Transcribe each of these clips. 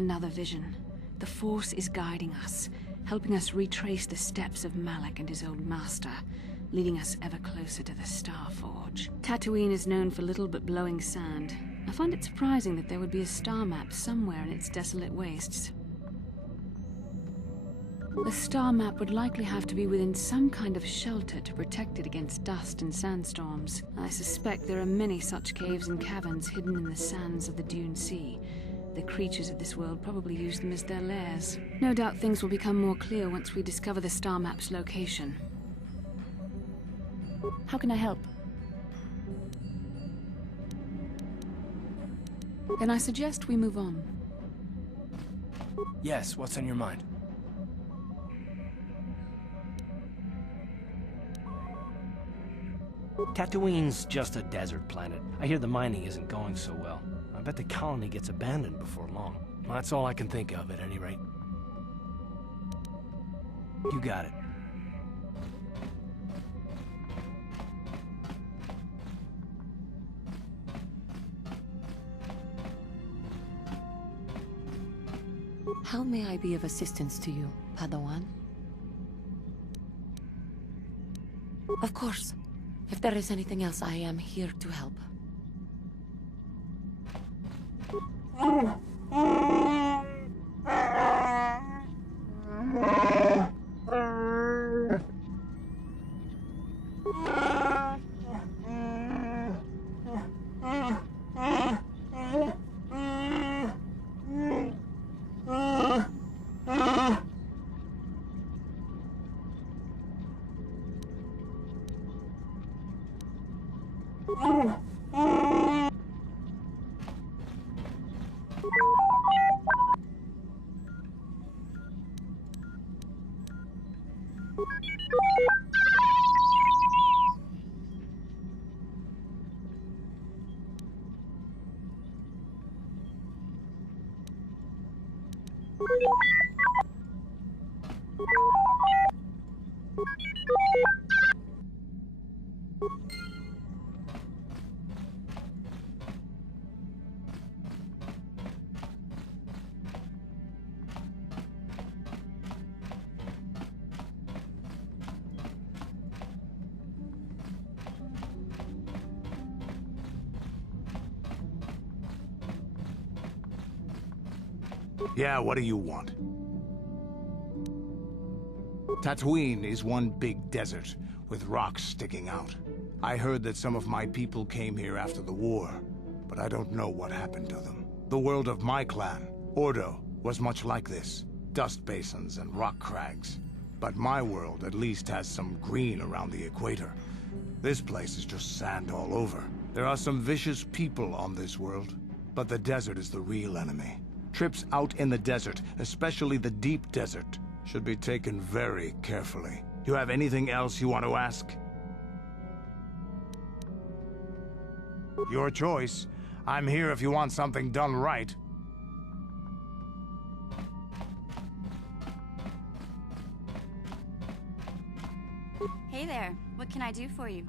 Another vision. The Force is guiding us, helping us retrace the steps of Malak and his old master, leading us ever closer to the Star Forge. Tatooine is known for little but blowing sand. I find it surprising that there would be a star map somewhere in its desolate wastes. The star map would likely have to be within some kind of shelter to protect it against dust and sandstorms. I suspect there are many such caves and caverns hidden in the sands of the Dune Sea. The creatures of this world probably use them as their lairs. No doubt things will become more clear once we discover the star map's location. How can I help? Then I suggest we move on. Yes, what's on your mind? Tatooine's just a desert planet. I hear the mining isn't going so well. I bet the colony gets abandoned before long. Well, that's all I can think of, at any rate. You got it. How may I be of assistance to you, Padawan? Of course. If there is anything else, I am here to help. Yeah, what do you want? Tatooine is one big desert, with rocks sticking out. I heard that some of my people came here after the war, but I don't know what happened to them. The world of my clan, Ordo, was much like this. Dust basins and rock crags. But my world at least has some green around the equator. This place is just sand all over. There are some vicious people on this world, but the desert is the real enemy. Trips out in the desert, especially the deep desert, should be taken very carefully. You have anything else you want to ask? Your choice. I'm here if you want something done right. Hey there, what can I do for you?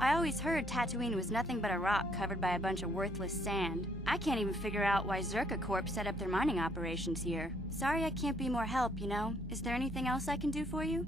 I always heard Tatooine was nothing but a rock covered by a bunch of worthless sand. I can't even figure out why Zerka Corp set up their mining operations here. Sorry I can't be more help, you know? Is there anything else I can do for you?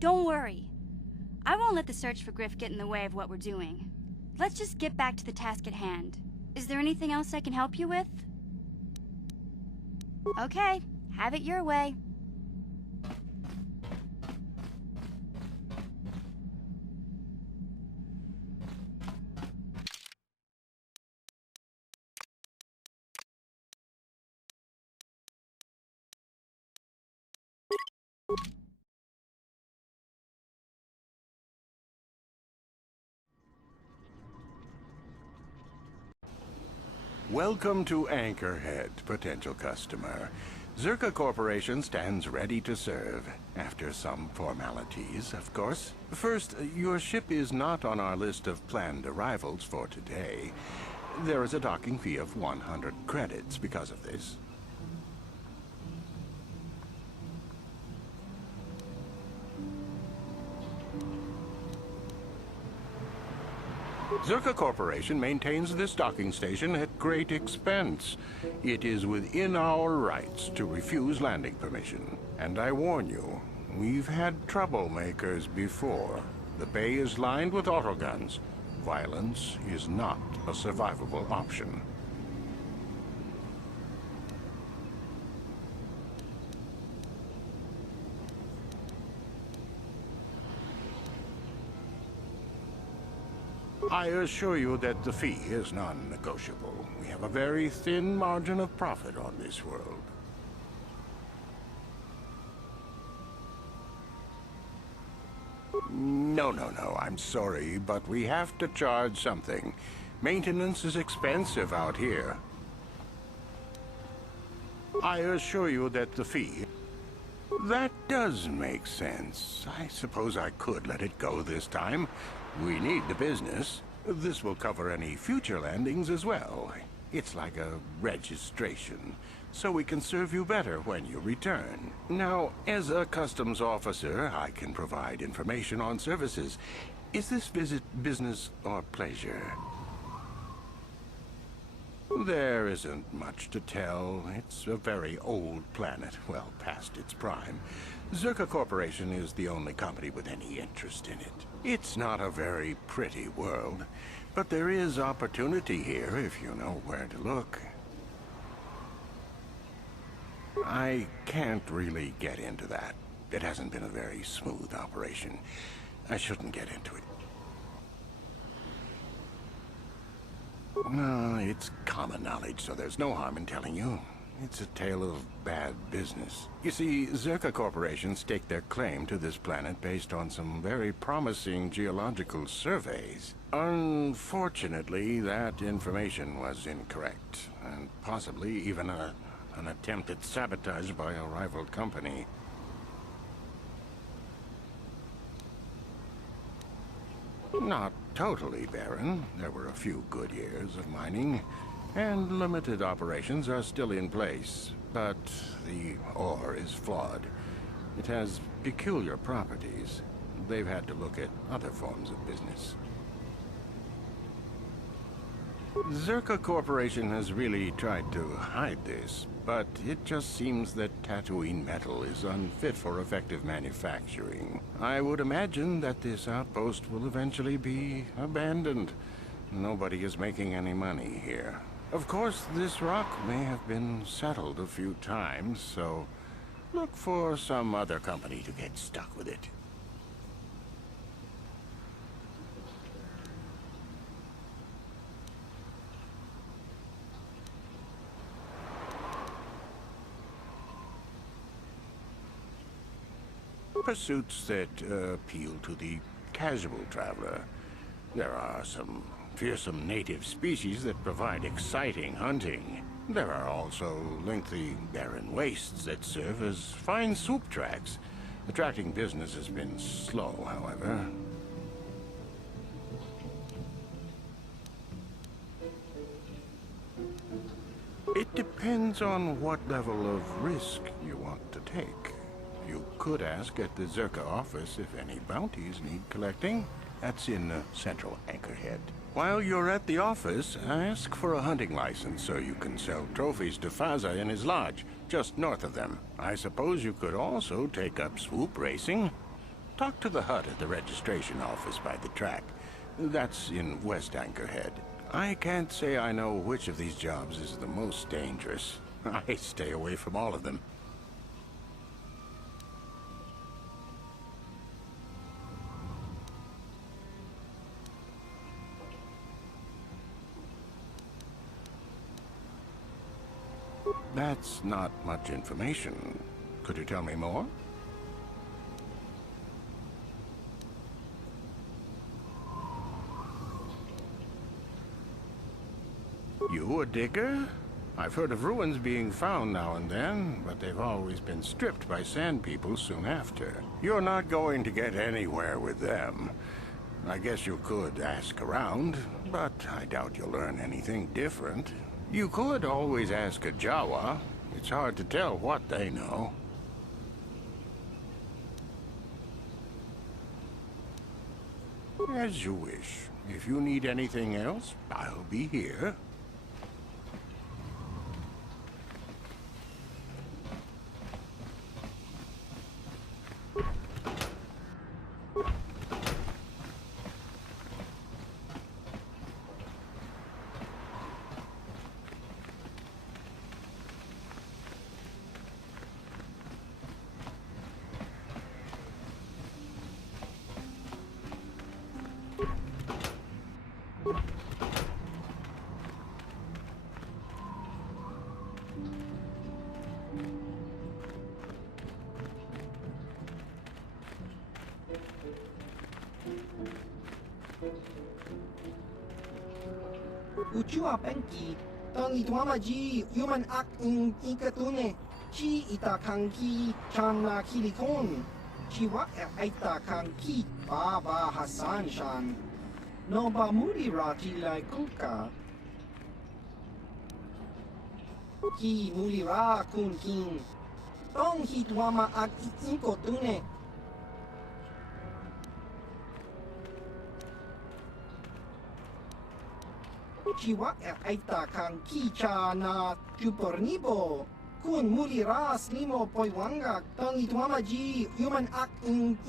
Don't worry. I won't let the search for Griff get in the way of what we're doing. Let's just get back to the task at hand. Is there anything else I can help you with? Okay, have it your way. Welcome to Anchorhead, potential customer. Zerka Corporation stands ready to serve, after some formalities, of course. First, your ship is not on our list of planned arrivals for today. There is a docking fee of 100 credits because of this. Zerka Corporation maintains this docking station at great expense. It is within our rights to refuse landing permission. And I warn you, we've had troublemakers before. The bay is lined with autoguns. Violence is not a survivable option. I assure you that the fee is non-negotiable. We have a very thin margin of profit on this world. No, I'm sorry, but we have to charge something. Maintenance is expensive out here. I assure you that the fee... That does make sense. I suppose I could let it go this time. We need the business. This will cover any future landings as well. It's like a registration, so we can serve you better when you return. Now, as a customs officer, I can provide information on services. Is this visit business or pleasure? There isn't much to tell. It's a very old planet, well past its prime. Zerka Corporation is the only company with any interest in it. It's not a very pretty world, but there is opportunity here if you know where to look. I can't really get into that. It hasn't been a very smooth operation. I shouldn't get into it. No, it's common knowledge, so there's no harm in telling you. It's a tale of bad business. You see, Zerka Corporation staked their claim to this planet based on some very promising geological surveys. Unfortunately, that information was incorrect, and possibly even an attempt at sabotage by a rival company. Not totally barren. There were a few good years of mining, and limited operations are still in place. But the ore is flawed. It has peculiar properties. They've had to look at other forms of business. Zerka Corporation has really tried to hide this, but it just seems that Tatooine metal is unfit for effective manufacturing. I would imagine that this outpost will eventually be abandoned. Nobody is making any money here. Of course, this rock may have been settled a few times, so look for some other company to get stuck with it. Pursuits that appeal to the casual traveler. There are some fearsome native species that provide exciting hunting. There are also lengthy, barren wastes that serve as fine swoop tracks. Attracting business has been slow, however. It depends on what level of risk you want to take. You could ask at the Zerka office if any bounties need collecting. That's in central Anchorhead. While you're at the office, ask for a hunting license so you can sell trophies to Faza in his lodge, just north of them. I suppose you could also take up swoop racing. Talk to the hut at the registration office by the track. That's in West Anchorhead. I can't say I know which of these jobs is the most dangerous. I stay away from all of them. That's not much information. Could you tell me more? You a digger? I've heard of ruins being found now and then, but they've always been stripped by sand people soon after. You're not going to get anywhere with them. I guess you could ask around, but I doubt you'll learn anything different. You could always ask a Jawa. It's hard to tell what they know. As you wish. If you need anything else, I'll be here. Uchua penki, tang itwamaji, human ak ikatune, chi itakanki, chana kilikon, chiwa aita kanki, baba Hassan shan, no ba muri rati lai kulka. Ki muri ra kun kin, tong hitwama ak ikotune. Chiwa aita kang kicha na chupornibo kun muli ras limo poiwanga tang itwamaji human ak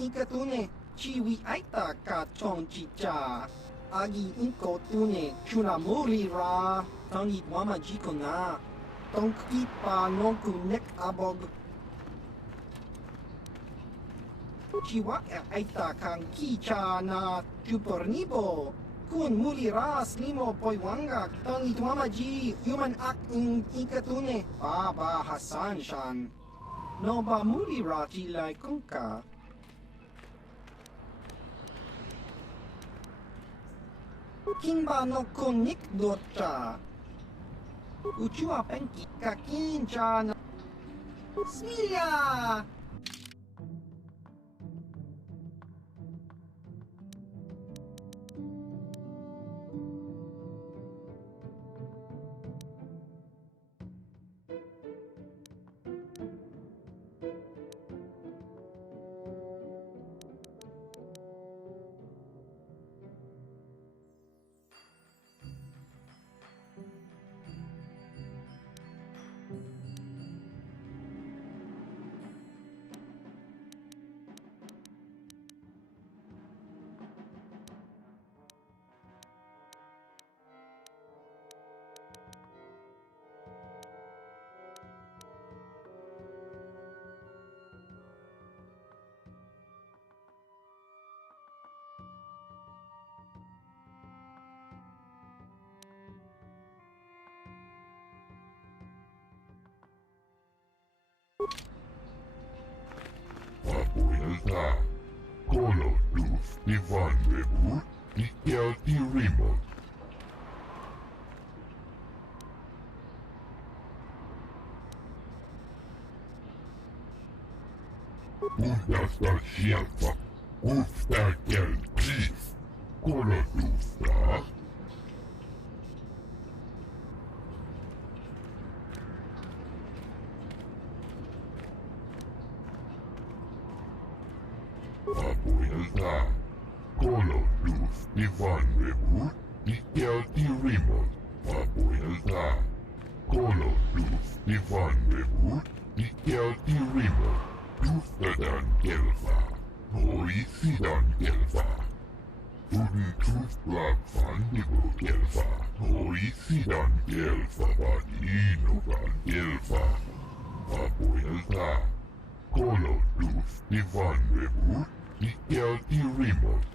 ikatune chiwi aita ka chong chicha agi ikotune chuna muli ra tang itwamaji kona tong kipa no kunek abog chiwa aita kang kicha na chupornibo kun muli ras limo poiwanga tang itwamaji human ak ikatune baba Hassan shan no ba muli rati lai kunka kimba no kunik dotcha uchua penki kakincha na Smilia. Abuelta, Colo Luz Ivan Debut y Kelty Remote. Usta Shelfa, Usta Kelty, Colo Luzta. Abuelta, Colo Luz Ivan Debut y Kelty Remote. Abuelta, Colo Luz Ivan Debut y Kelty Remote. Tustadan Gelfa, Hoisidan Gelfa. Tust Black Fandigo Gelfa, Hoisidan Gelfa, Badinogan Gelfa. Abuelta, Colo Luz Ivan Debut y Kelty Remote.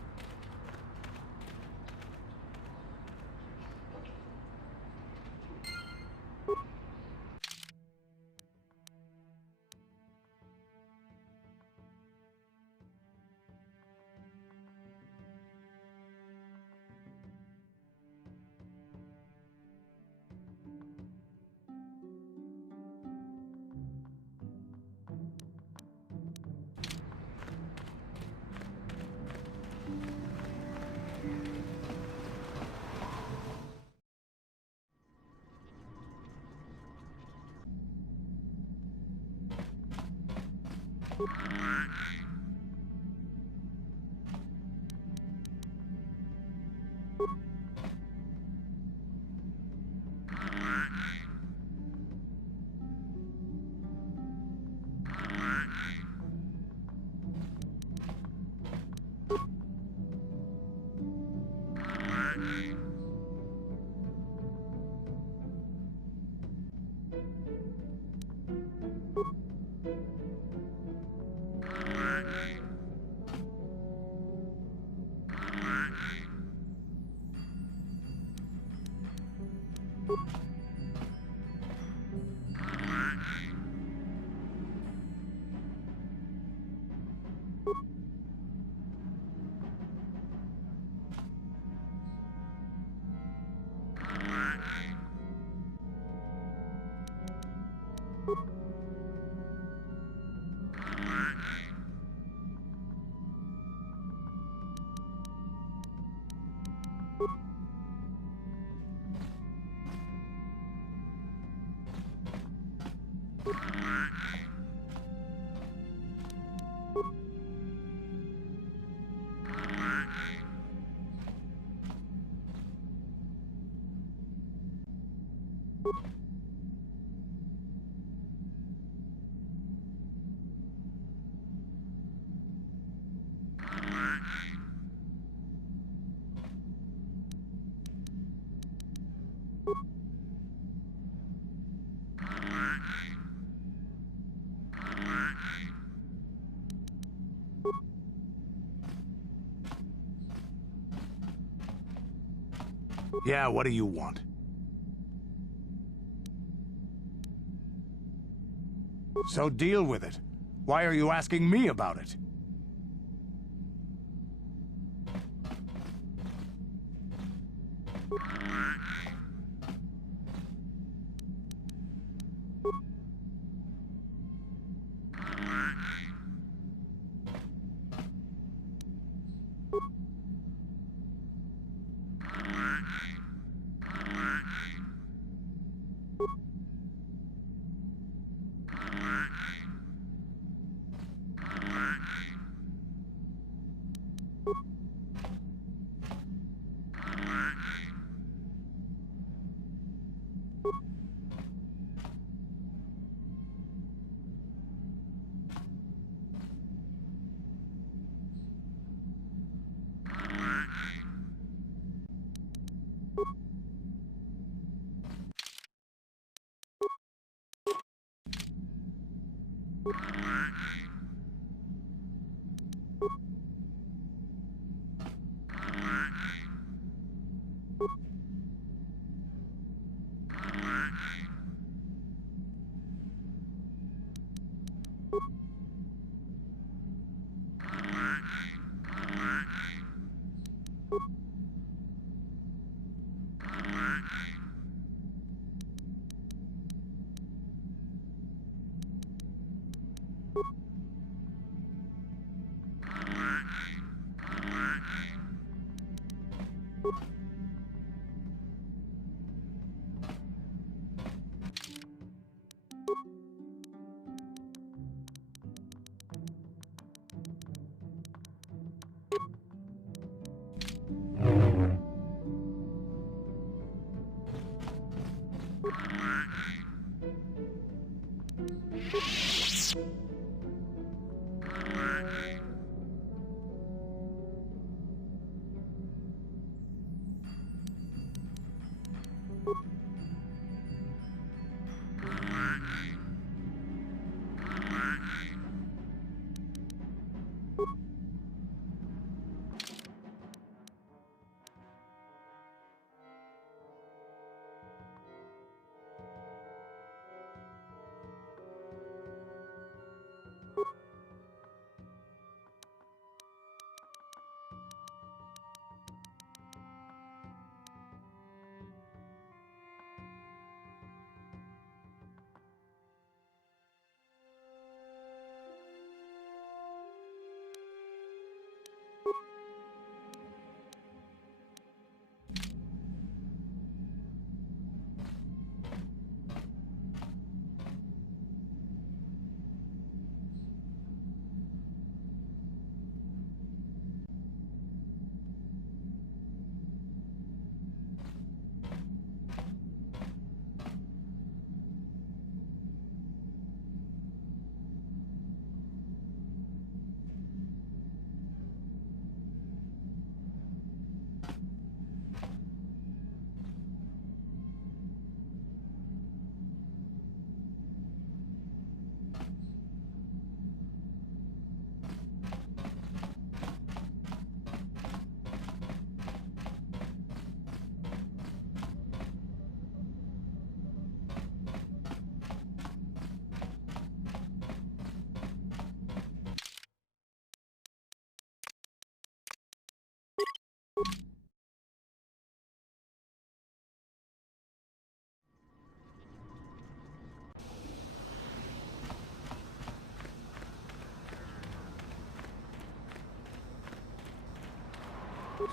Yeah, what do you want? So deal with it. Why are you asking me about it?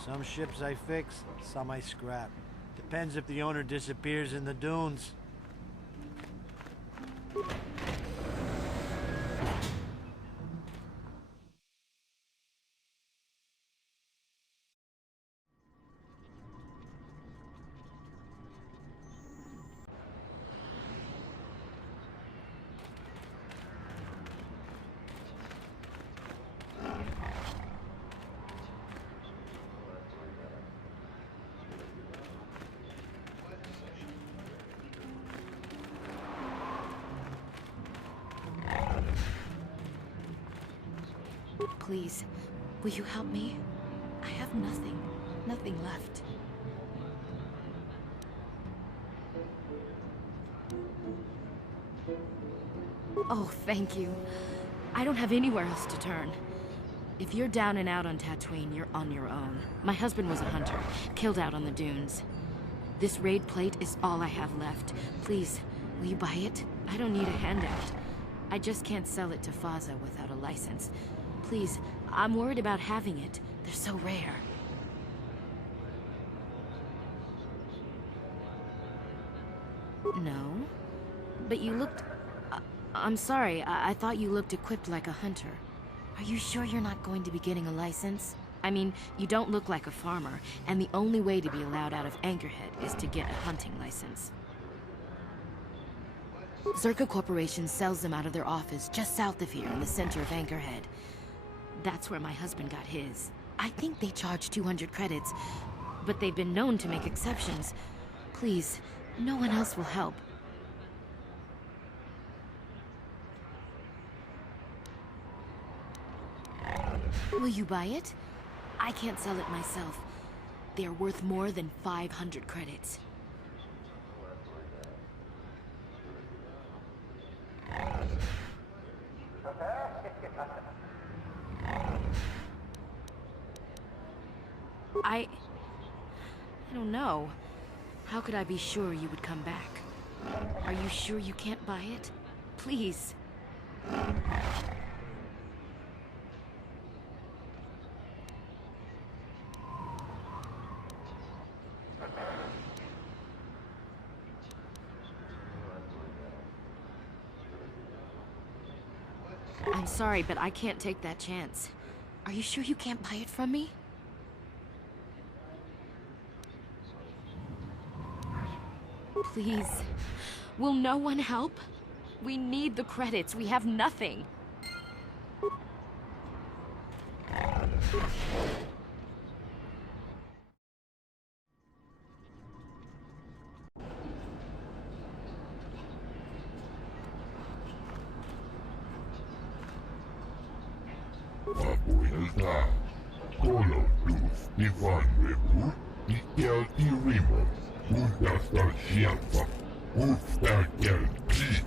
Some ships I fix, some I scrap. Depends if the owner disappears in the dunes. Please, will you help me? I have nothing. Nothing left. Oh, thank you. I don't have anywhere else to turn. If you're down and out on Tatooine, you're on your own. My husband was a hunter, killed out on the dunes. This raid plate is all I have left. Please, will you buy it? I don't need a handout. I just can't sell it to Faza without a license. Please, I'm worried about having it. They're so rare. No? But you looked... I'm sorry, I thought you looked equipped like a hunter. Are you sure you're not going to be getting a license? I mean, you don't look like a farmer, and the only way to be allowed out of Anchorhead is to get a hunting license. Zerka Corporation sells them out of their office just south of here in the center of Anchorhead. That's where my husband got his. I think they charge 200 credits, but they've been known to make exceptions. Please, no one else will help. Will you buy it? I can't sell it myself. They're worth more than 500 credits. I don't know. How could I be sure you would come back? Are you sure you can't buy it? Please. I'm sorry, but I can't take that chance. Are you sure you can't buy it from me? Please. Will no one help? We need the credits. We have nothing. Abuelta, Colo Luz, Ivan Rebu, Ikel Irimo, Udasta Shialfa, Usta Kel Pis,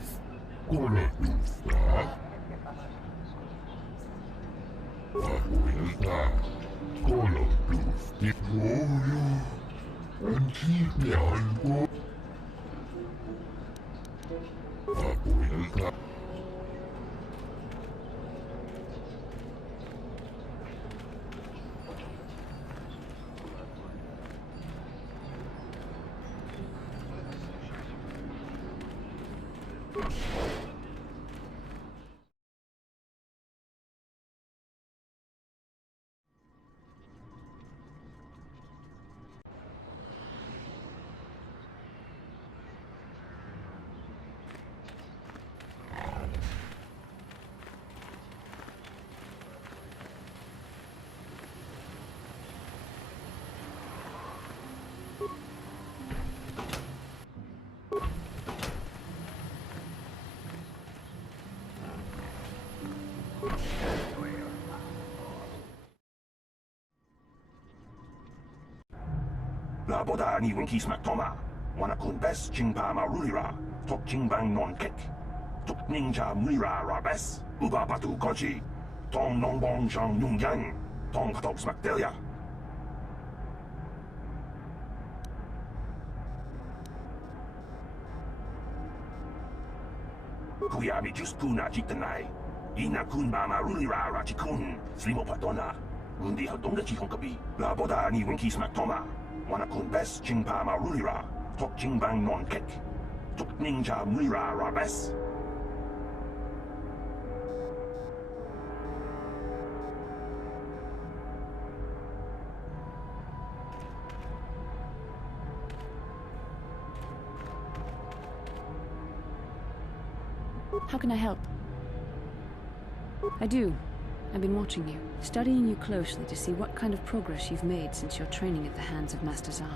Colo Luzta. Abuelta, Colo Luz, Ikoyo, Antipe algo. Abuelta. Laboda ni winkis maktoma, wana kun bes jingpa marulira, tok jingbang non kek, tok ninja mulira rabes, uba batu goji, tong nongbong jang nung yang, tong katok smakdelia. Kuyabi just kuna jitanai. Ina kun ba marulira rachikun. Slimo patona. Undi hadonga chihonkabi. La boda ni winki smaktoma. Wana kun bes chingpa marulira. Tok chingbang non kek. Tok ninja mulira rabes. How can I help? I do. I've been watching you, studying you closely to see what kind of progress you've made since your training at the hands of Master Zar.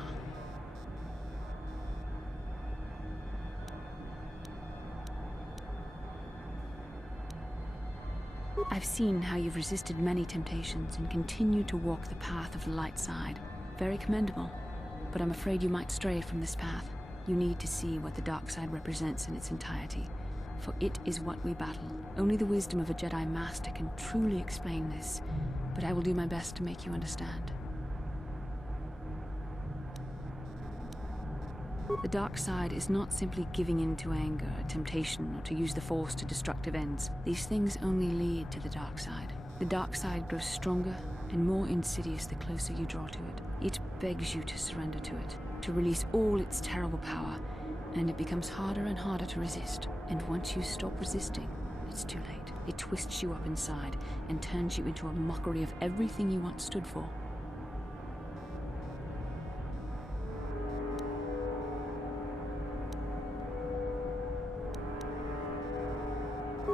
I've seen how you've resisted many temptations and continue to walk the path of the light side. Very commendable. But I'm afraid you might stray from this path. You need to see what the dark side represents in its entirety. For it is what we battle. Only the wisdom of a Jedi Master can truly explain this, but I will do my best to make you understand. The dark side is not simply giving in to anger, temptation, or to use the Force to destructive ends. These things only lead to the dark side. The dark side grows stronger and more insidious the closer you draw to it. It begs you to surrender to it, to release all its terrible power, and it becomes harder and harder to resist. And once you stop resisting, it's too late. It twists you up inside and turns you into a mockery of everything you once stood for.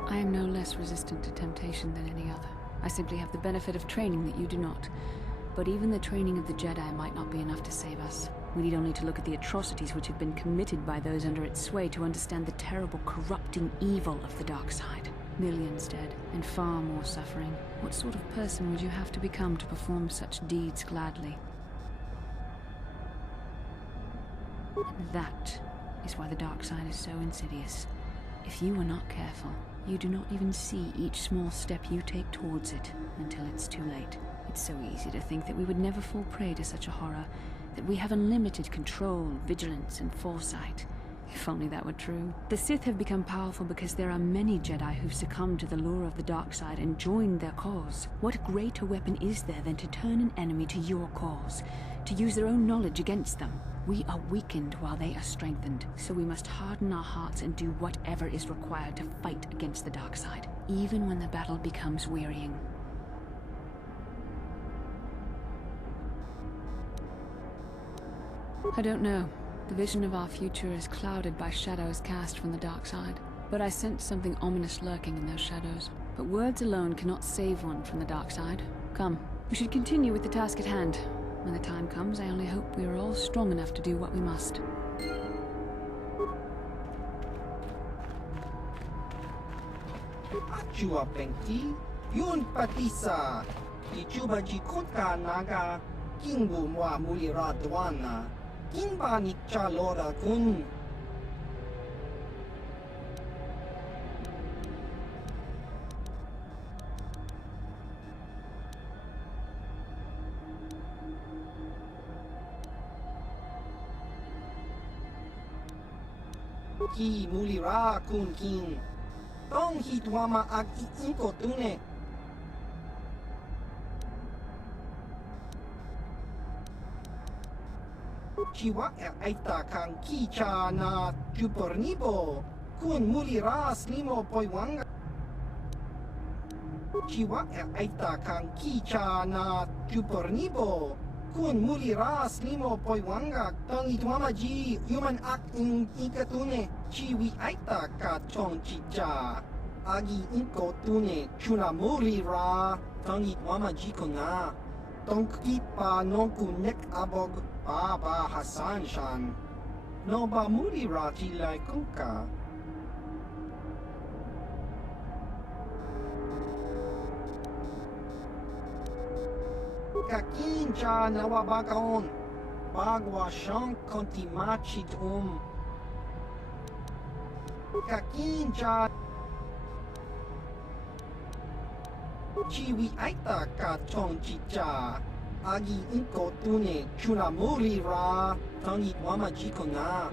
I am no less resistant to temptation than any other. I simply have the benefit of training that you do not. But even the training of the Jedi might not be enough to save us. We need only to look at the atrocities which have been committed by those under its sway to understand the terrible, corrupting evil of the dark side. Millions dead, and far more suffering. What sort of person would you have to become to perform such deeds gladly? And that is why the dark side is so insidious. If you are not careful, you do not even see each small step you take towards it until it's too late. It's so easy to think that we would never fall prey to such a horror, that we have unlimited control, vigilance, and foresight. If only that were true. The Sith have become powerful because there are many Jedi who've succumbed to the lure of the dark side and joined their cause. What greater weapon is there than to turn an enemy to your cause, to use their own knowledge against them? We are weakened while they are strengthened, so we must harden our hearts and do whatever is required to fight against the dark side, even when the battle becomes wearying. I don't know. The vision of our future is clouded by shadows cast from the dark side. But I sense something ominous lurking in those shadows. But words alone cannot save one from the dark side. Come, we should continue with the task at hand. When the time comes, I only hope we are all strong enough to do what we must. Achua Pengti, Yun Patisa, Ichuba Jikutka Naga, Kingu Mwa Mulira Dwana, Kimba Nikchalora Kun. Ki Mulira Kun King. Tong Hitwama Ak Inkotune. Chiwa Aita Kang Kicha na Jupornibo. Kun Mulira Slimo Poiwanga. Chiwa Aita Kang Kicha na Jupornibo. Kun Mulira Slimo Poiwanga. Tong Itwama Ji Human Ak Inkatune. Chiwi Aita Ka Chong Chicha. Agi Inkotune Chuna Mulira. Tong Itwama Ji Kuna. Tong Kipa Nonku Nek Abog. Baba Hassan Shan. No ba Mulira Jilai Kunka. Kakincha Nawabagaon. Bagwa Shan Konti Machit Kakincha Chiwi Aita Ka Chong Chicha. Agi Inko Tune Chuna Mulira. Tangi Wama Jikona.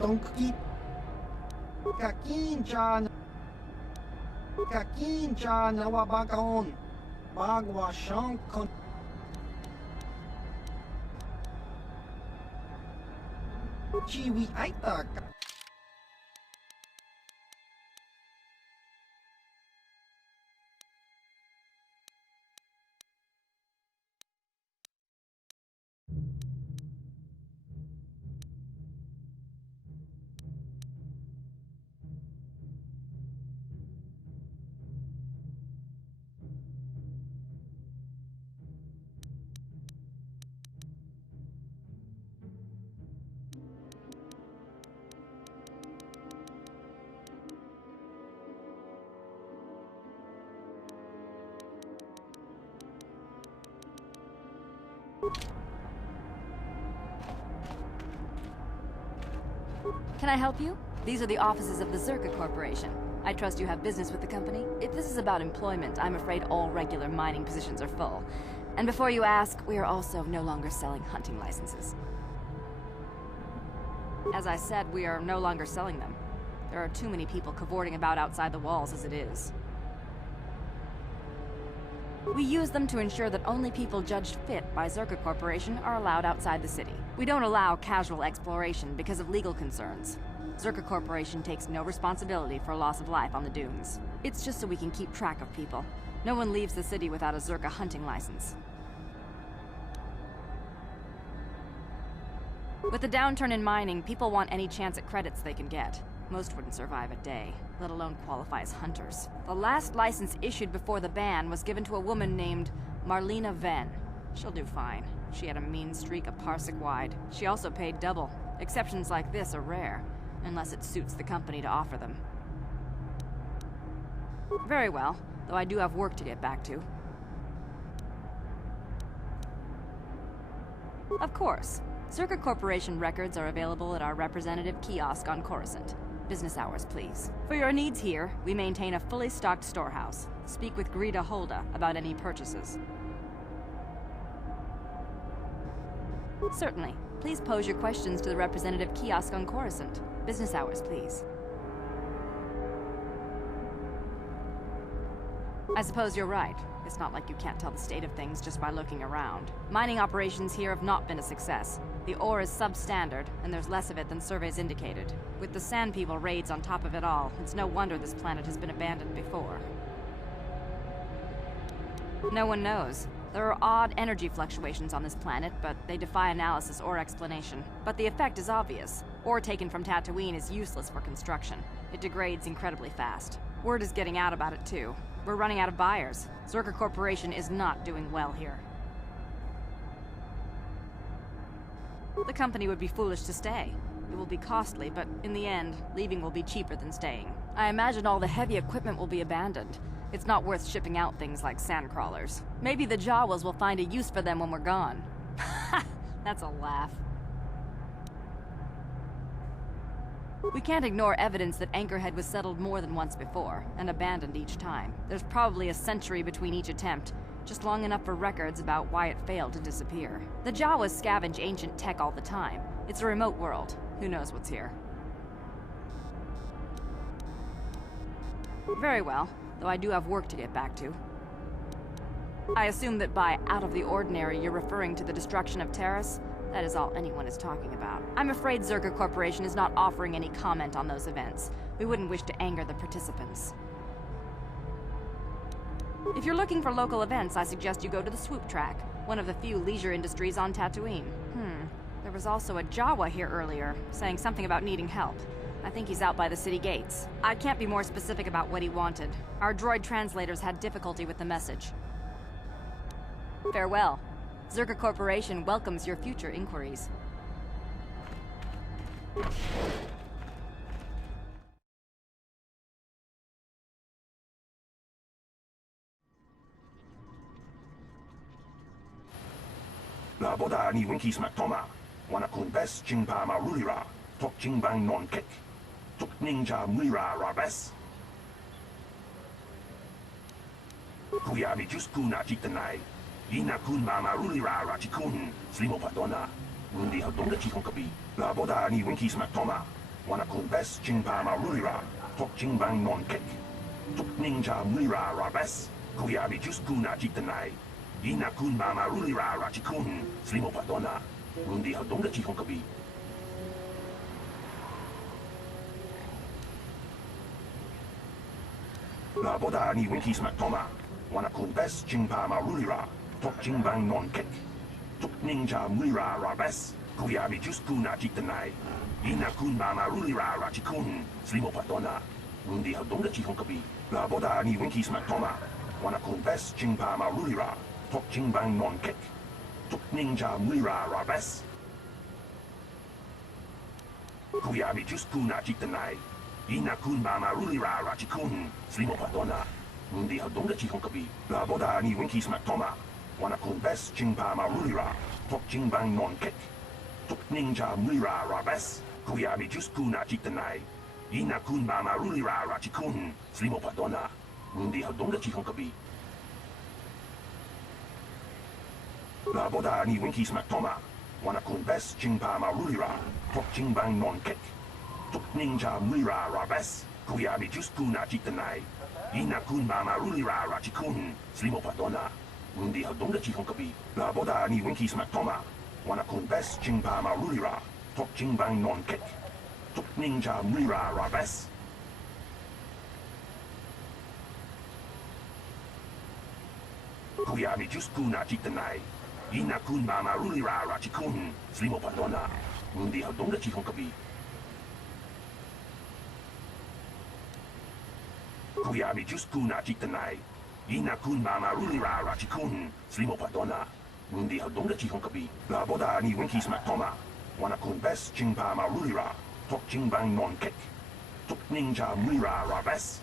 Tonki Kakincha Kakincha nawabakaon. Bagwa siyang kon... Chiwi aita. Can I help you? These are the offices of the Zerka Corporation. I trust you have business with the company. If this is about employment, I'm afraid all regular mining positions are full. And before you ask, we are also no longer selling hunting licenses. As I said, we are no longer selling them. There are too many people cavorting about outside the walls as it is. We use them to ensure that only people judged fit by Zerka Corporation are allowed outside the city. We don't allow casual exploration because of legal concerns. Zerka Corporation takes no responsibility for loss of life on the dunes. It's just so we can keep track of people. No one leaves the city without a Zerka hunting license. With the downturn in mining, people want any chance at credits they can get. Most wouldn't survive a day, let alone qualify as hunters. The last license issued before the ban was given to a woman named Marlena Venn. She'll do fine. She had a mean streak a parsec wide. She also paid double. Exceptions like this are rare, unless it suits the company to offer them. Very well, though I do have work to get back to. Of course. Zerka Corporation records are available at our representative kiosk on Coruscant. Business hours, please. For your needs here, we maintain a fully stocked storehouse. Speak with Greta Holda about any purchases. Certainly. Please pose your questions to the representative kiosk on Coruscant. Business hours, please. I suppose you're right. It's not like you can't tell the state of things just by looking around. Mining operations here have not been a success. The ore is substandard, and there's less of it than surveys indicated. With the Sand People raids on top of it all, it's no wonder this planet has been abandoned before. No one knows. There are odd energy fluctuations on this planet, but they defy analysis or explanation. But the effect is obvious. Ore taken from Tatooine is useless for construction. It degrades incredibly fast. Word is getting out about it too. We're running out of buyers. Zerka Corporation is not doing well here. The company would be foolish to stay. It will be costly, but in the end, leaving will be cheaper than staying. I imagine all the heavy equipment will be abandoned. It's not worth shipping out things like sandcrawlers. Maybe the Jawas will find a use for them when we're gone. That's a laugh. We can't ignore evidence that Anchorhead was settled more than once before, and abandoned each time. There's probably a century between each attempt, just long enough for records about why it failed to disappear. The Jawas scavenge ancient tech all the time. It's a remote world. Who knows what's here? Very well, though I do have work to get back to. I assume that by out of the ordinary, you're referring to the destruction of Terrace? That is all anyone is talking about. I'm afraid Zerka Corporation is not offering any comment on those events. We wouldn't wish to anger the participants. If you're looking for local events, I suggest you go to the Swoop Track, one of the few leisure industries on Tatooine. There was also a Jawa here earlier, saying something about needing help. I think he's out by the city gates. I can't be more specific about what he wanted. Our droid translators had difficulty with the message. Farewell. Zerka Corporation welcomes your future inquiries. La boda ni winki smak toma. Wana kun bes chingpa ma rulira. Tok chingbang non kek. Tok ninja mulira rabes. Kuya mi just kuna chitanai. Ina kun mama rulira rachikun. Slimo patona. Rundi hatonga chikon kapi. La boda ni winki smak toma. Wana kun bes chingpa ma rulira. Tok chingbang non kek. Tuk ninja mulira rabes, kuyabi juskuna jitanai. Ina kun mama rulira rachikun, slimo padona. Rundi hadonga chihonkabi. La boda ni winki smack toma. Wana kun bes chingpa ma rulira. Tok chingbang non kek. Tuk ninja mulira rabes, kuyabi juskuna jitanai. Ina kun mama rulira rachikun, slimo padona. Rundi hadonga chihonkabi. La boda ni winki smack toma. Wana kun bes chingpa ma rulira. Tok chingbang non kek. Tuk ninja mulira rabes. Kuyabi juskuna jitanai. Ina kun mama rulira rachikun, slimo padona. Rundi hadonga chihonkabi. La boda ni winki smack toma. Wana kun bes chingpa ma rulira. Tok chingbang non kek. Tuk ninja mulira rabes. Kuyabi juskuna jitanai. Ina kun mama rulira rachikun, slimo padona. Rundi hadonga chihonkabi. La boda ni winki smack toma. Wana kun bes chingpa ma rulira. Tok chingbang non kek. Tuk ninja mulira rabes. Kuyabi juskuna jitanai. Ina kun mama rulira rachikun, slimo padona. Rundi hadonga chihonkabi. La boda ni winki smack toma. Wana kun bes chingpa ma rulira. Tok chingbang non kek. Tuk ninja mulira rabes. Kuyabi juskuna jitanai. Ina kun mama rulira rachikun, slimo padona. Rundi hadonga chihonkabi. Kuyabi juskuna jitanai. Ina kun mama rulira rachikun, slimo padona. Rundi hadonga chihonkabi. La boda ni winki smack toma. Wana kun bes chingpa ma rulira. Tok chingbang non kek. Tuk ninja mulira rabes.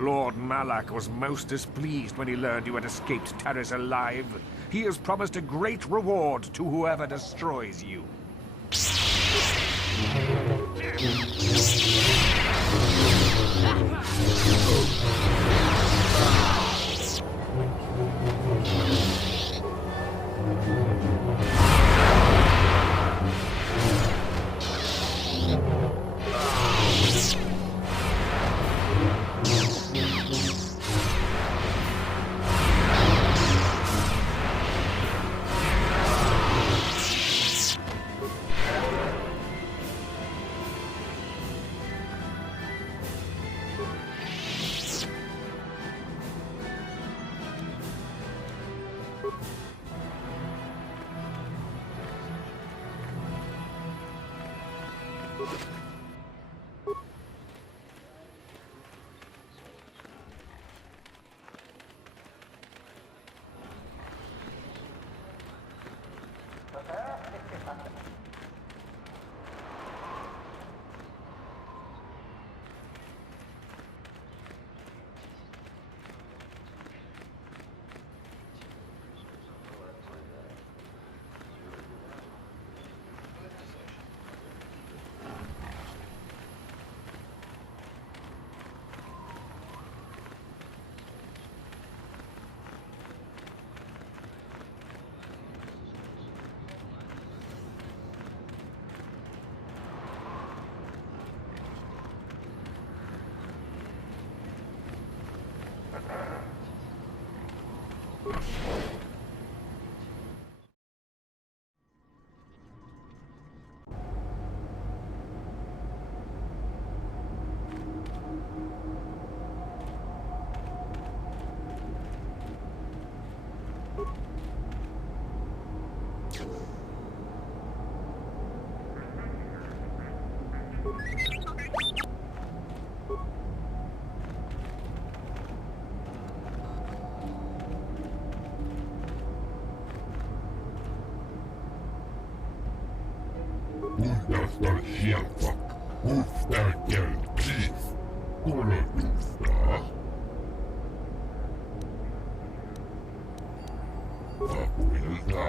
Lord Malak was most displeased when he learned you had escaped Taris alive. He has promised a great reward to whoever destroys you. Understar shelfa. Ofstärker pris. Kolodustar. Papilta.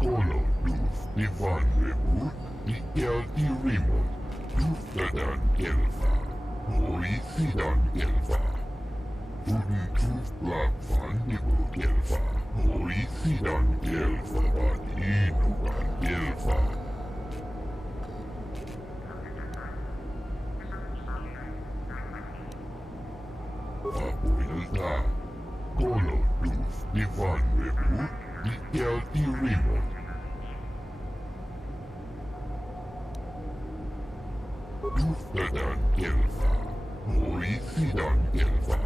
Kolodus divanlevur. Ikelti rimon. Tuftadan kelfa. Hoisidan kelfa. Tudun tufplappan nivu kelfa. Hoisidan kelfa van inugan kelfa. Papilta. Kolodus divanlevur. Ikelti rimon. Tuftadan kelfa. Hoisidan kelfa.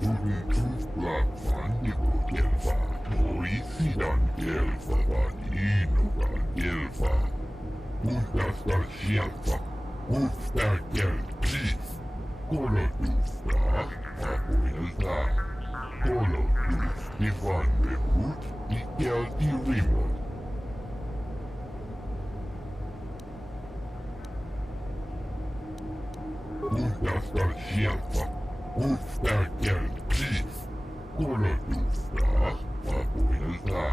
Tudun tufplappan nivu kelfa. Hoisidan kelfa van inugan kelfa. Understar shelfa. Ofstärker pris. Kolodustar. Papilta. Kolodus divanlevur. Ikelti rimon. Understar shelfa. Ofstärker pris. Kolodustar. Papilta.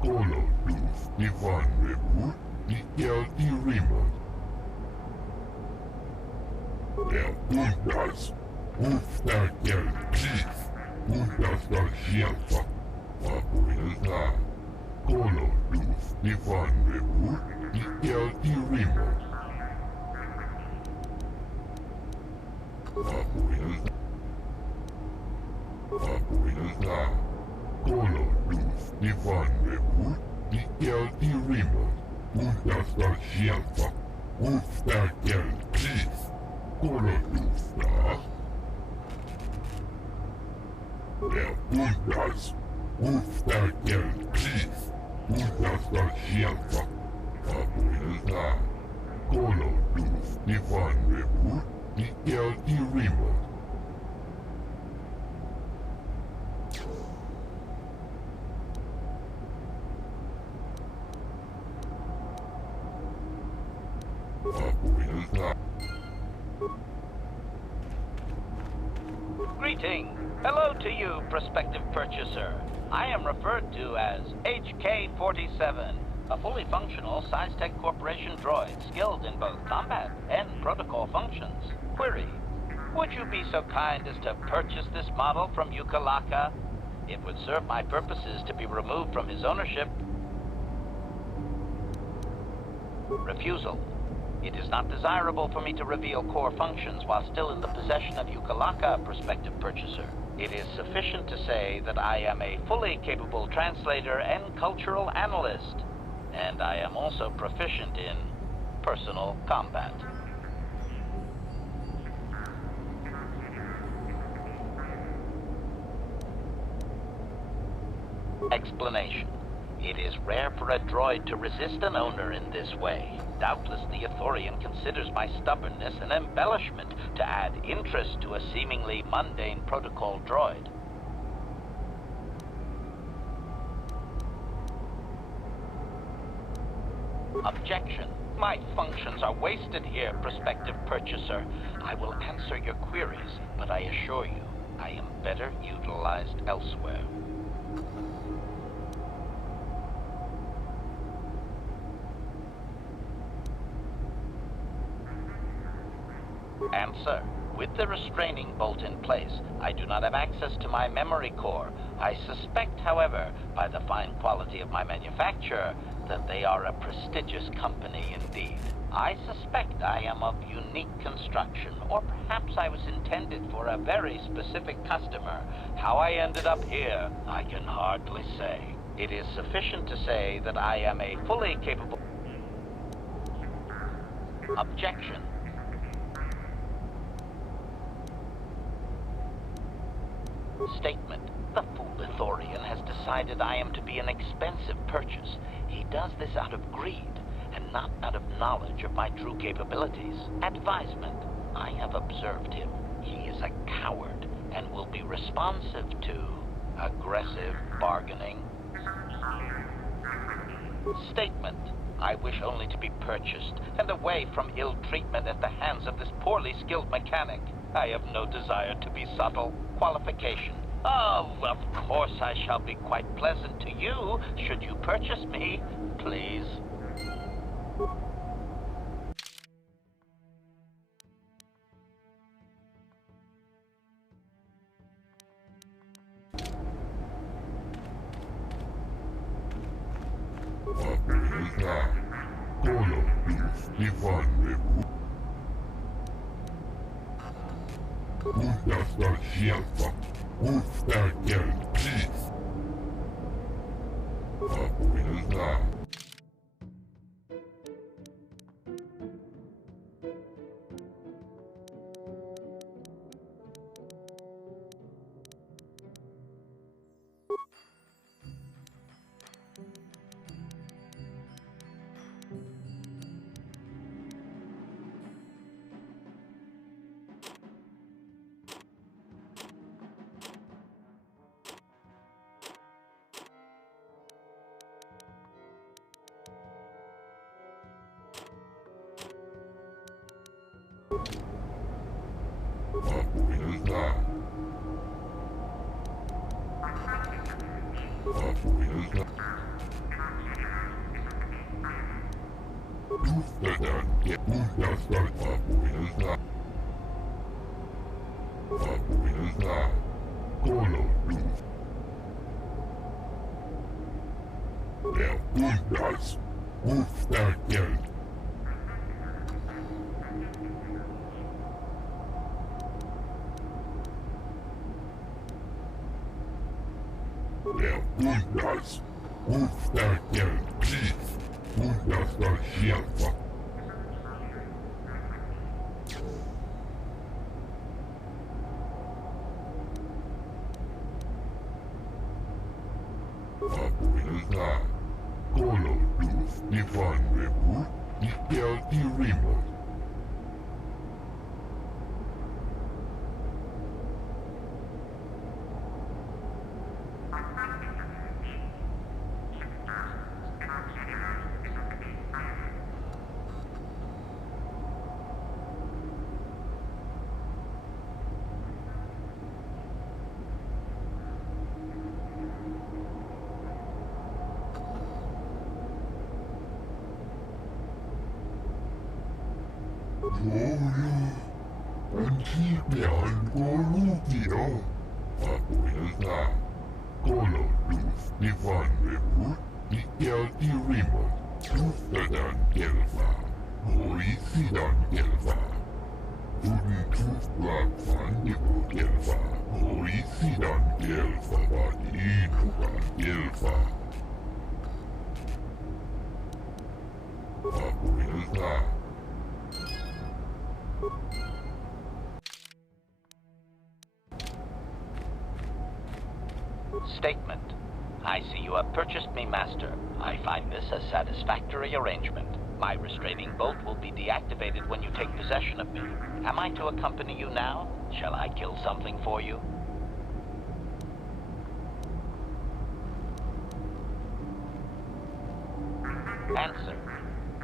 Kolodus divanlevur. Ikelti rimon. Bundas. Ofstärker pris. Understar shelfa. Papilta. Kolodus divanlevur. Ikelti rimon. Papilta. Kolodus divanlevur. Ikelti rimon. Understar shelfa. Ofstärker pris. Kolodustar. Bundas. Ofstärker pris. Understar shelfa. Papilta. Kolodus divanlevur. Ikelti rimon. Papilta. Greeting. Hello to you, prospective purchaser. I am referred to as HK-47, a fully functional SciTech Corporation droid skilled in both combat and protocol functions. Query: would you be so kind as to purchase this model from Yukalaka? It would serve my purposes to be removed from his ownership. Refusal. It is not desirable for me to reveal core functions while still in the possession of Yukalaka, prospective purchaser. It is sufficient to say that I am a fully capable translator and cultural analyst, and I am also proficient in personal combat. Explanation. It is rare for a droid to resist an owner in this way. Doubtless the Ithorian considers my stubbornness an embellishment to add interest to a seemingly mundane protocol droid. Objection. My functions are wasted here, prospective purchaser. I will answer your queries, but I assure you, I am better utilized elsewhere. Answer. With the restraining bolt in place, I do not have access to my memory core. I suspect, however, by the fine quality of my manufacture, that they are a prestigious company indeed. I suspect I am of unique construction, or perhaps I was intended for a very specific customer. How I ended up here, I can hardly say. It is sufficient to say that I am a fully capable... Objection. Statement. The fool Ithorian has decided I am to be an expensive purchase. He does this out of greed, and not out of knowledge of my true capabilities. Advisement. I have observed him. He is a coward, and will be responsive to aggressive bargaining. Statement. I wish only to be purchased and away from ill treatment at the hands of this poorly skilled mechanic. I have no desire to be subtle. Qualification. Oh, of course I shall be quite pleasant to you should you purchase me. Please. Statement. I see you have purchased me, Master. I find this a satisfactory arrangement. My restraining bolt will be deactivated when you take possession of me. Am I to accompany you now? Shall I kill something for you? Answer.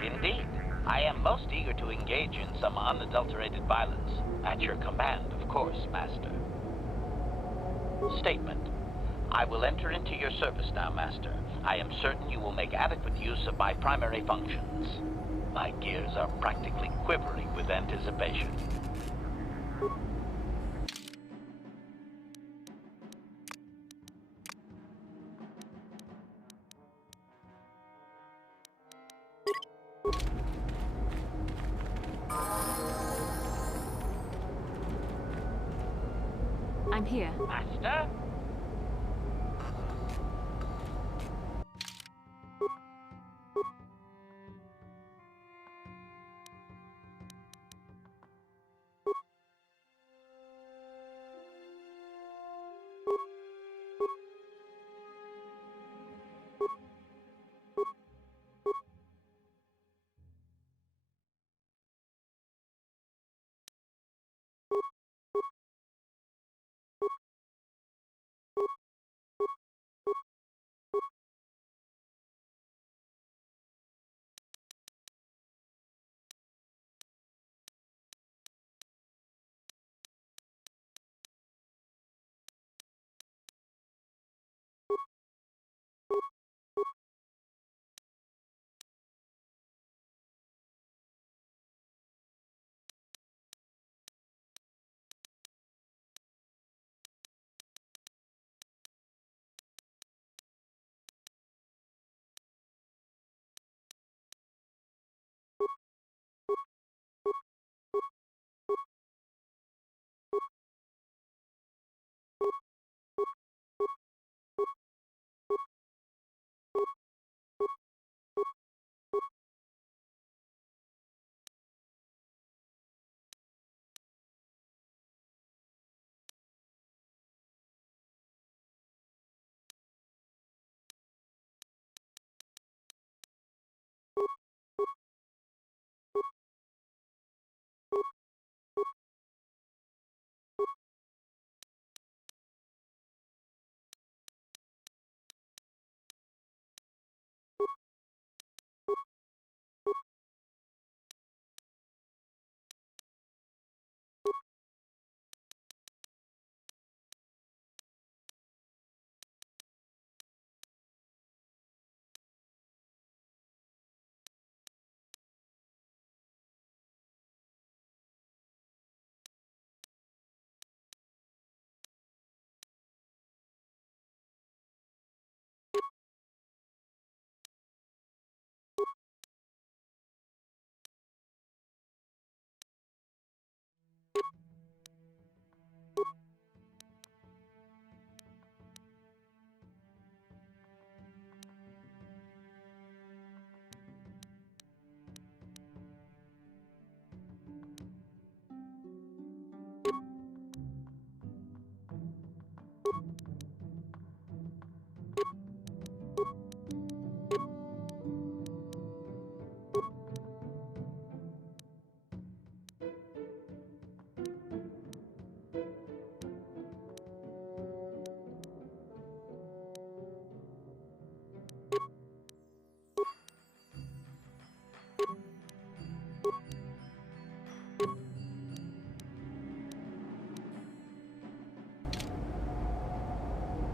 Indeed. I am most eager to engage in some unadulterated violence. At your command, of course, Master. Statement. I will enter into your service now, Master. I am certain you will make adequate use of my primary functions. My gears are practically quivering with anticipation. I'm here. Master?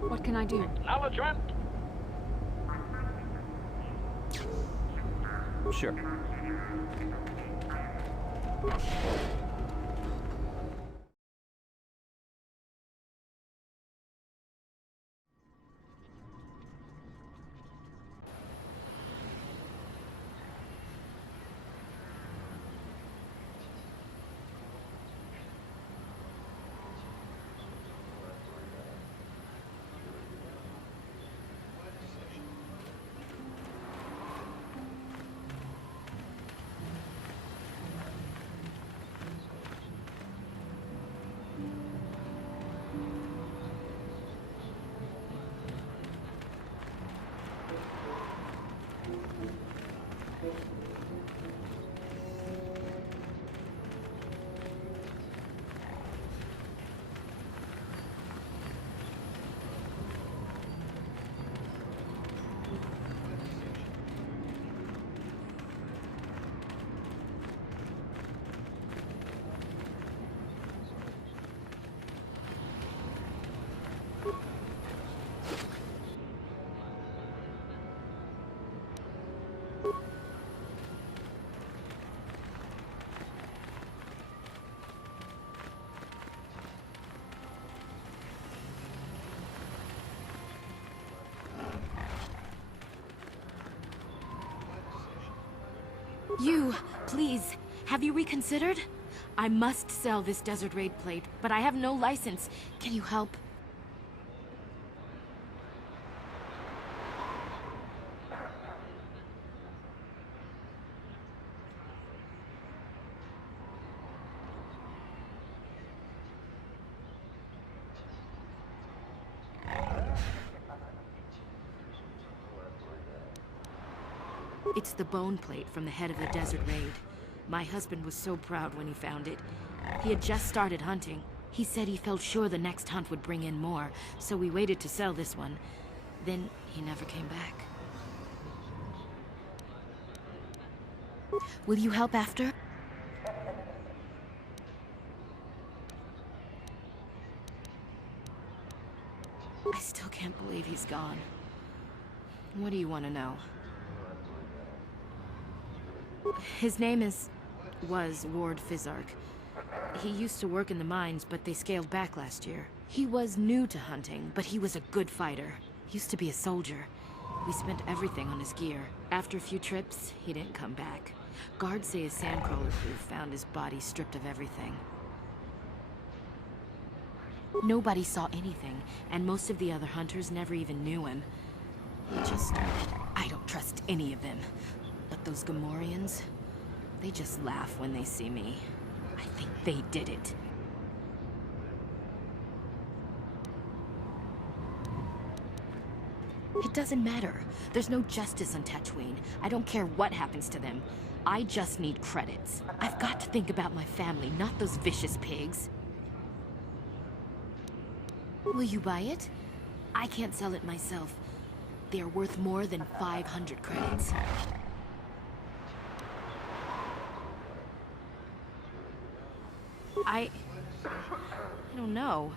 What can I do? Acknowledgement. Sure. You, please, have you reconsidered? I must sell this Desert Raid plate, but I have no license. Can you help? It's the bone plate from the head of the Desert Raid. My husband was so proud when he found it. He had just started hunting. He said he felt sure the next hunt would bring in more, so we waited to sell this one. Then he never came back. Will you help after? I still can't believe he's gone. What do you want to know? His name was Ward Fizark. He used to work in the mines, but they scaled back last year. He was new to hunting, but he was a good fighter. Used to be a soldier. We spent everything on his gear. After a few trips, he didn't come back. Guards say his sandcrawler crew found his body stripped of everything. Nobody saw anything, and most of the other hunters never even knew him. He just... I don't trust any of them. But those Gamorreans, they just laugh when they see me. I think they did it. It doesn't matter. There's no justice on Tatooine. I don't care what happens to them. I just need credits. I've got to think about my family, not those vicious pigs. Will you buy it? I can't sell it myself. They are worth more than 500 credits. I don't know.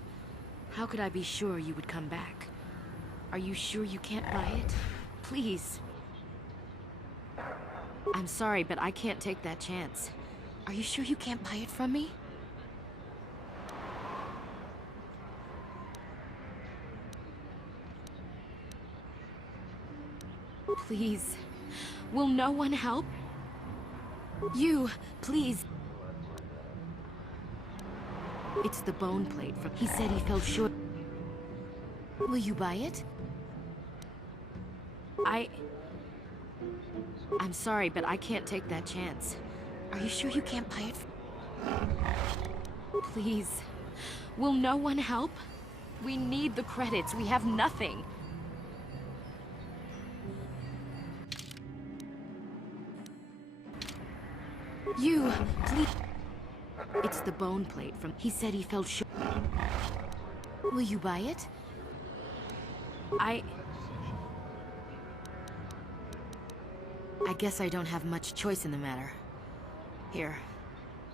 How could I be sure you would come back? Are you sure you can't buy it? Please. I'm sorry, but I can't take that chance. Are you sure you can't buy it from me? Please. Will no one help? You, please. It's the bone plate from... He said he felt sure... Will you buy it? I'm sorry, but I can't take that chance. Are you sure you can't buy it? Please. Will no one help? We need the credits. We have nothing. You, please. It's the bone plate from... He said he felt sure... Will you buy it? I guess I don't have much choice in the matter. Here,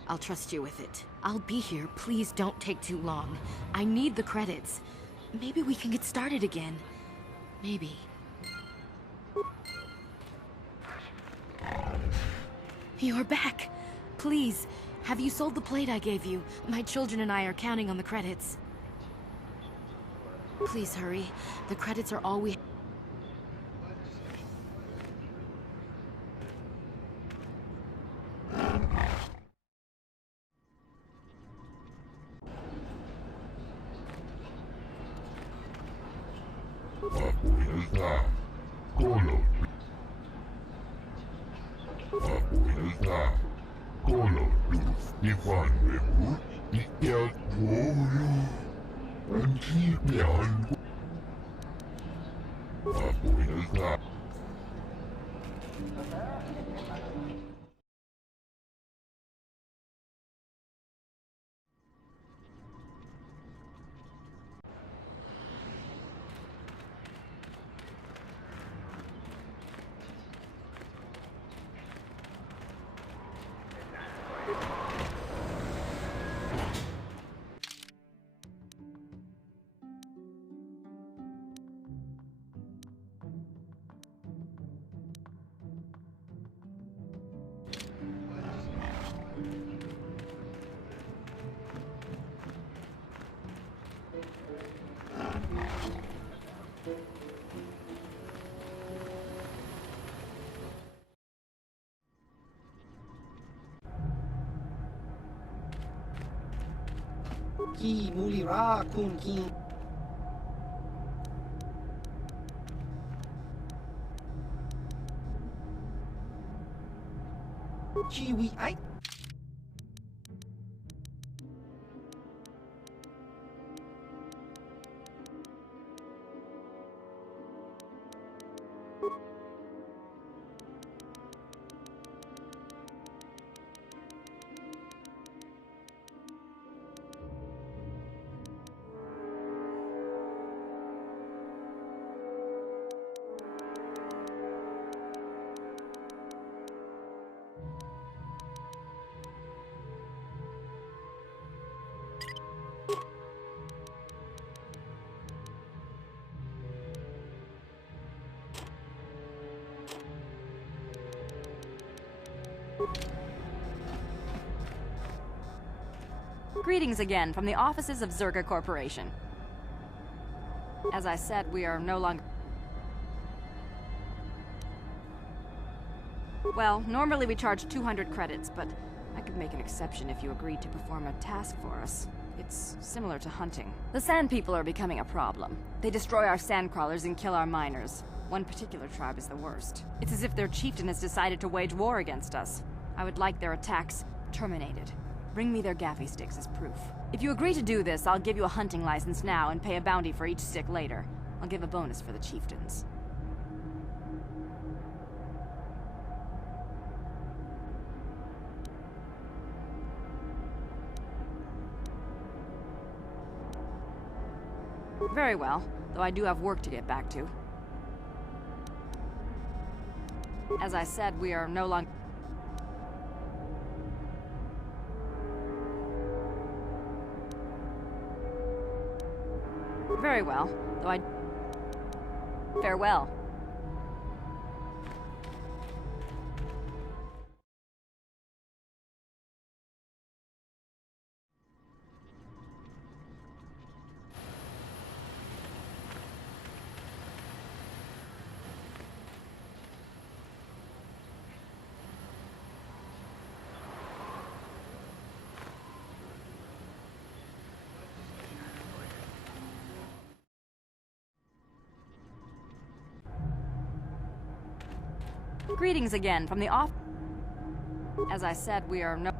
I'll trust you with it. I'll be here. Please don't take too long. I need the credits. Maybe we can get started again. Maybe. You're back. Please, have you sold the plate I gave you? My children and I are counting on the credits. Please hurry. The credits are all we... Ki mulira kun king. Chiwi ay. Greetings again from the offices of Zerga Corporation. As I said, we are no longer... Well, normally we charge 200 credits, but I could make an exception if you agreed to perform a task for us. It's similar to hunting. The Sand People are becoming a problem. They destroy our sandcrawlers and kill our miners. One particular tribe is the worst. It's as if their chieftain has decided to wage war against us. I would like their attacks terminated. Bring me their gaffy sticks as proof. If you agree to do this, I'll give you a hunting license now and pay a bounty for each stick later. I'll give a bonus for the chieftains. Very well, though I do have work to get back to. As I said, we are no longer... Very well, though I... Farewell. Greetings again from the off... As I said, we are no...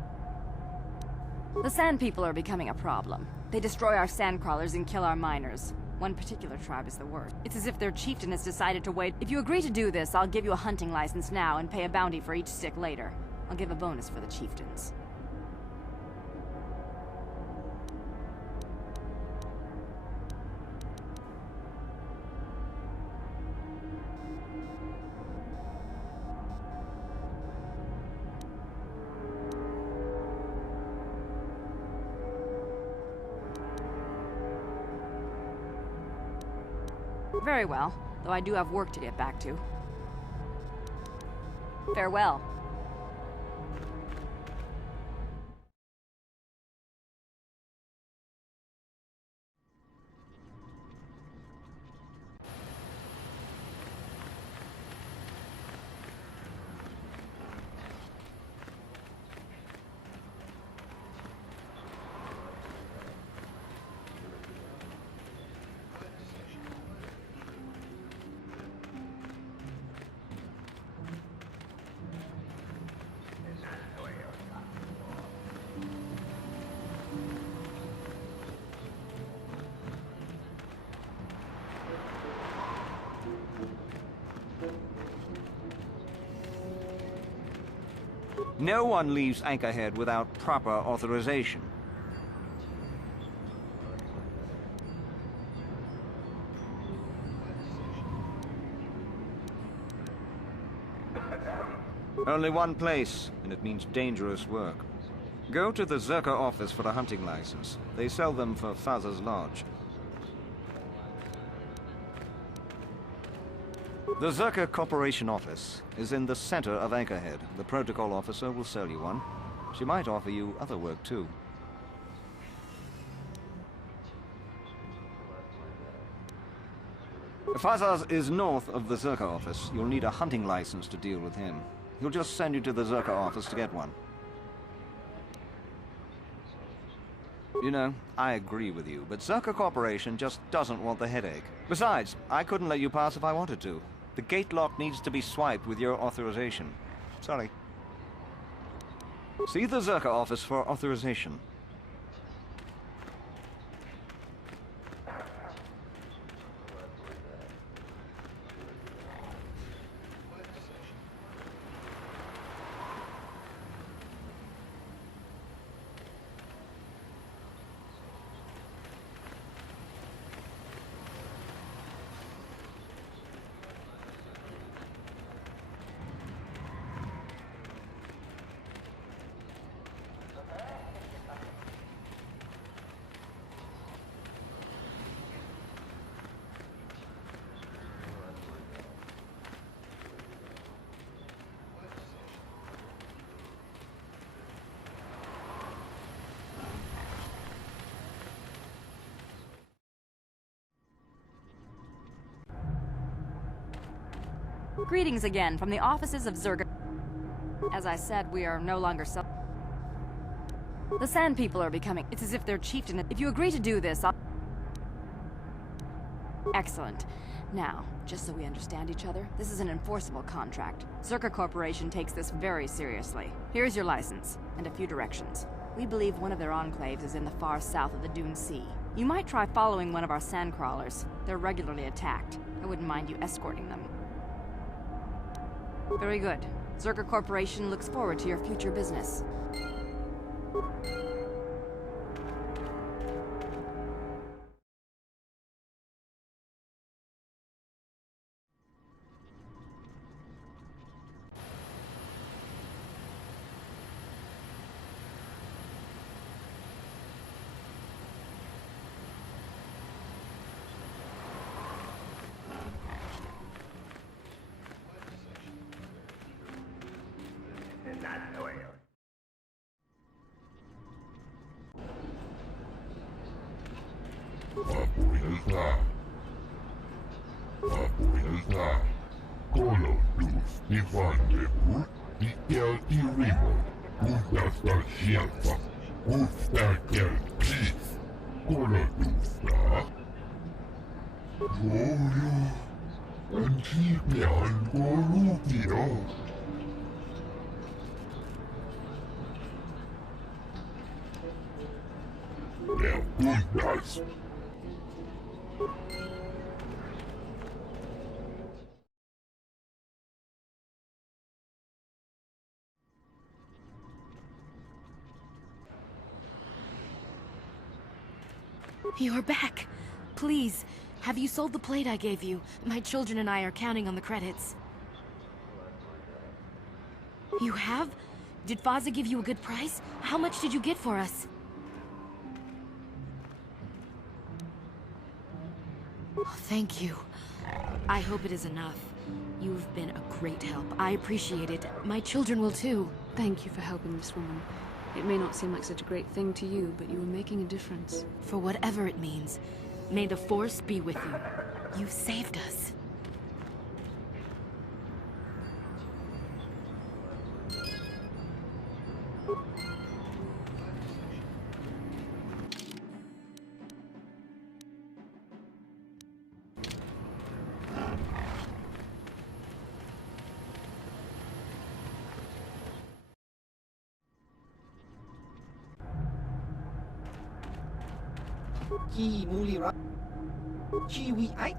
The Sand People are becoming a problem. They destroy our sandcrawlers and kill our miners. One particular tribe is the worst. It's as if their chieftain has decided to wait. If you agree to do this, I'll give you a hunting license now and pay a bounty for each stick later. I'll give a bonus for the chieftains. Very well, though I do have work to get back to. Farewell. No one leaves Anchorhead without proper authorization. Only one place, and it means dangerous work. Go to the Zerka office for a hunting license. They sell them for Father's Lodge. The Zerka Corporation office is in the center of Anchorhead. The protocol officer will sell you one. She might offer you other work, too. Fazaz is north of the Zerka office. You'll need a hunting license to deal with him. He'll just send you to the Zerka office to get one. You know, I agree with you, but Zerka Corporation just doesn't want the headache. Besides, I couldn't let you pass if I wanted to. The gate lock needs to be swiped with your authorization. Sorry. See the Zerka office for authorization. Greetings again from the offices of Zerga. As I said, we are no longer The Sand People are becoming... It's as if they're chieftain. If you agree to do this, I'll... Excellent. Now, just so we understand each other, this is an enforceable contract. Zerka Corporation takes this very seriously. Here's your license, and a few directions. We believe one of their enclaves is in the far south of the Dune Sea. You might try following one of our sand crawlers. They're regularly attacked. I wouldn't mind you escorting them. Very good. Zerka Corporation looks forward to your future business. You're back. Please, have you sold the plate I gave you? My children and I are counting on the credits. You have? Did Faza give you a good price? How much did you get for us? Oh, thank you. I hope it is enough. You've been a great help. I appreciate it. My children will too. Thank you for helping this woman. It may not seem like such a great thing to you, but you are making a difference. For whatever it means, may the Force be with you. You've saved us. Ki mulira. Chi wi ai.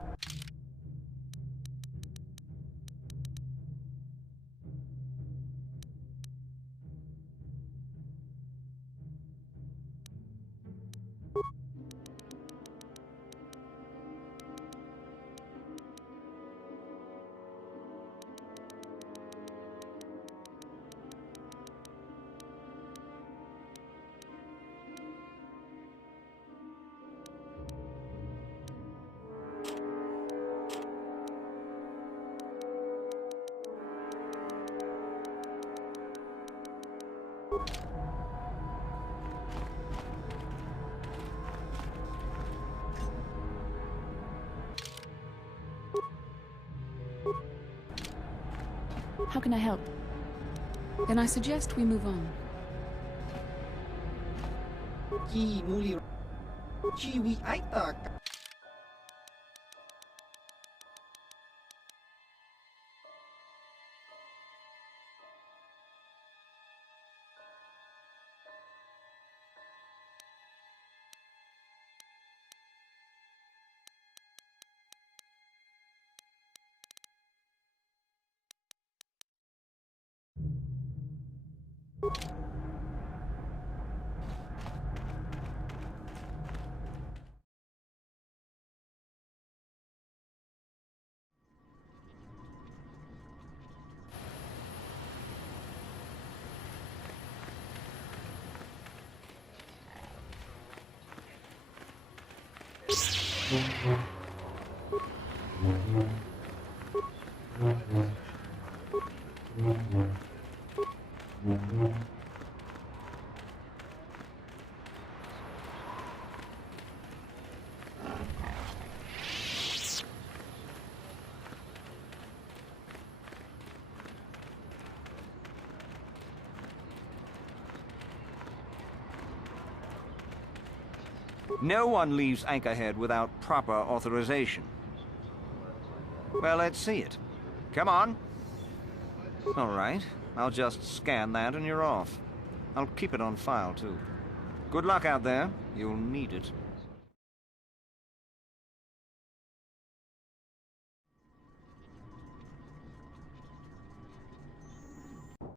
How can I help? Then I suggest we move on. Ki mulira. Chi wi ai ta. No one leaves Anchorhead without proper authorization. Well, let's see it. Come on. All right. I'll just scan that and you're off. I'll keep it on file, too. Good luck out there. You'll need it.